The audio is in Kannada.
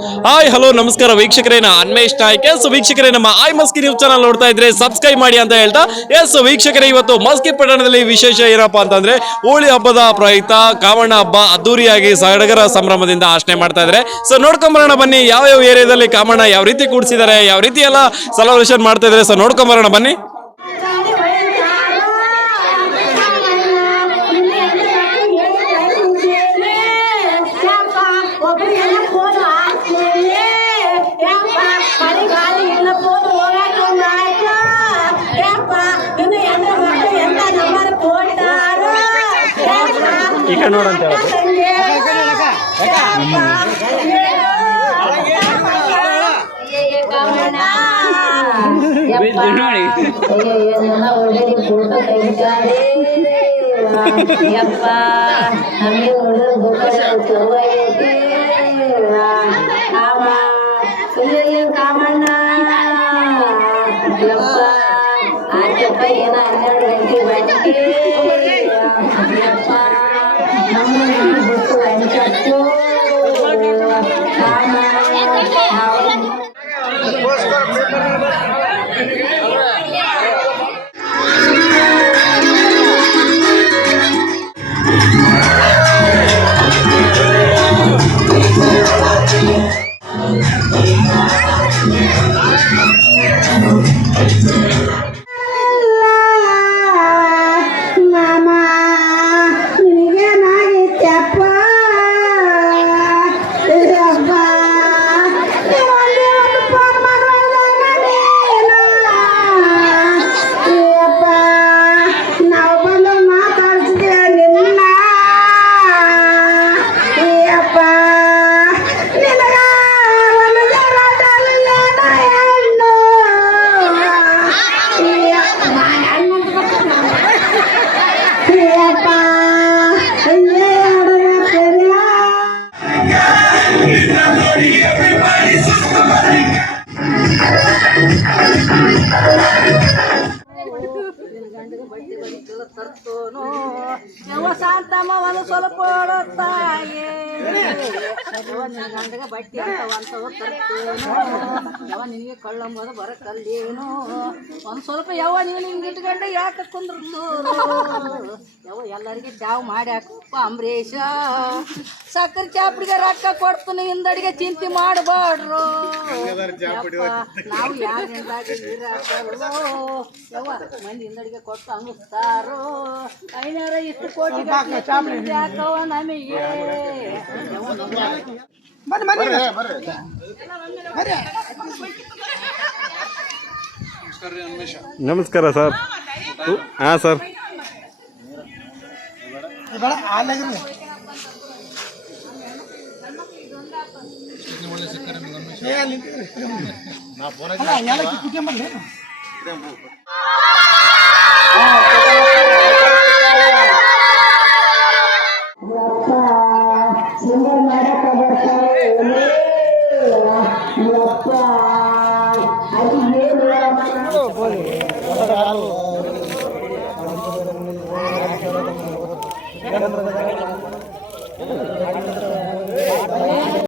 ಹಾಯ್ ಹಲೋ ನಮಸ್ಕಾರ ವೀಕ್ಷಕರೇ, ಅನ್ಮೇಶ್ ನಾಯ್ಕ. ವೀಕ್ಷಕರೇ, ನಮ್ಮ ಮಸ್ಕಿ ನ್ಯೂಸ್ ಚಾನಲ್ ನೋಡ್ತಾ ಇದ್ರೆ ಸಬ್ಸ್ಕ್ರೈಬ್ ಮಾಡಿ ಅಂತ ಹೇಳ್ತಾ ವೀಕ್ಷಕರೇ, ಇವತ್ತು ಮಸ್ಕಿ ಪಟ್ಟಣದಲ್ಲಿ ವಿಶೇಷ ಏನಪ್ಪಾ ಅಂತಂದ್ರೆ ಹೋಳಿ ಹಬ್ಬದ ಪ್ರಯುಕ್ತ ಕಾವಣ್ಣ ಹಬ್ಬ ಅದ್ದೂರಿಯಾಗಿ ಸಡಗರ ಸಂಭ್ರಮದಿಂದ ಆಚರಣೆ ಮಾಡ್ತಾ ಇದ್ದಾರೆ. ನೋಡ್ಕೊಂಬರೋಣ ಬನ್ನಿ, ಯಾವ ಏರಿಯಾದಲ್ಲಿ ಕಾಮಣ್ಣ ಯಾವ ರೀತಿ ಕೂಡಿಸಿದ್ದಾರೆ, ಯಾವ ರೀತಿ ಎಲ್ಲ ಸೆಲೆಬ್ರೇಷನ್ ಮಾಡ್ತಾ ಇದ್ದಾರೆ. ನೋಡ್ಕೊಂಬರೋಣ ಬನ್ನಿ. ಈಗ ನೋಡಂತ ಯಪ್ಪ ನಮಗೆ ಕಾಮಣ್ಣ ಯಪ್ಪ ಆಚಪ್ಪ ಏನ 12 ಗಂಟೆ ಬಂಟಿ ಯಪ್ಪ ನಮ್ಮ ಬಿಟ್ಟು ಅಂಚತ್ತು ಶಾಂತಮ್ಮ ಒಂದು ಸ್ವಲ್ಪ ತಾಯೇ ಗಂಡಗ ಬಟ್ಟೆ ಅಂತವಂತವ ಯಾವ ನಿನಗೆ ಕಳ್ಳಂಬದ ಬರಕಲ್ಲೇನು ಒಂದು ಸ್ವಲ್ಪ ಯಾವ ನೀನು ಹಿಂಗೆ ಇಟ್ಕೊಂಡು ಯಾಕೆ ಕುಂದ್ರು ಯಾವ ಎಲ್ಲರಿಗೆ ಚಾವ್ ಮಾಡಿ ಹಾಕಪ್ಪ ಅಂಬರೀಷ ಸಕ್ಕರೆ ಚಾಪಡಿಗೆ ರೊಕ್ಕ ಕೊಡ್ತೀನಿ ಹಿಂದಡಿಗೆ ಚಿಂತೆ ಮಾಡಬಾಡ್ರು ನಾವು ಯಾರಿಂದಾಗಿ ಯಾವ ಮಂದಿ ಹಿಂದಡಿಗೆ ಕೊಟ್ಟು ಅನ್ನಿಸ್ತಾರೋ ಐನಾರ ಇಷ್ಟು ಕೋಟಿ ಯಾಕವ ನಮಗೆ ನಮಸ್ಕಾರ ಸರ್. ಹಾಂ ಸರ್.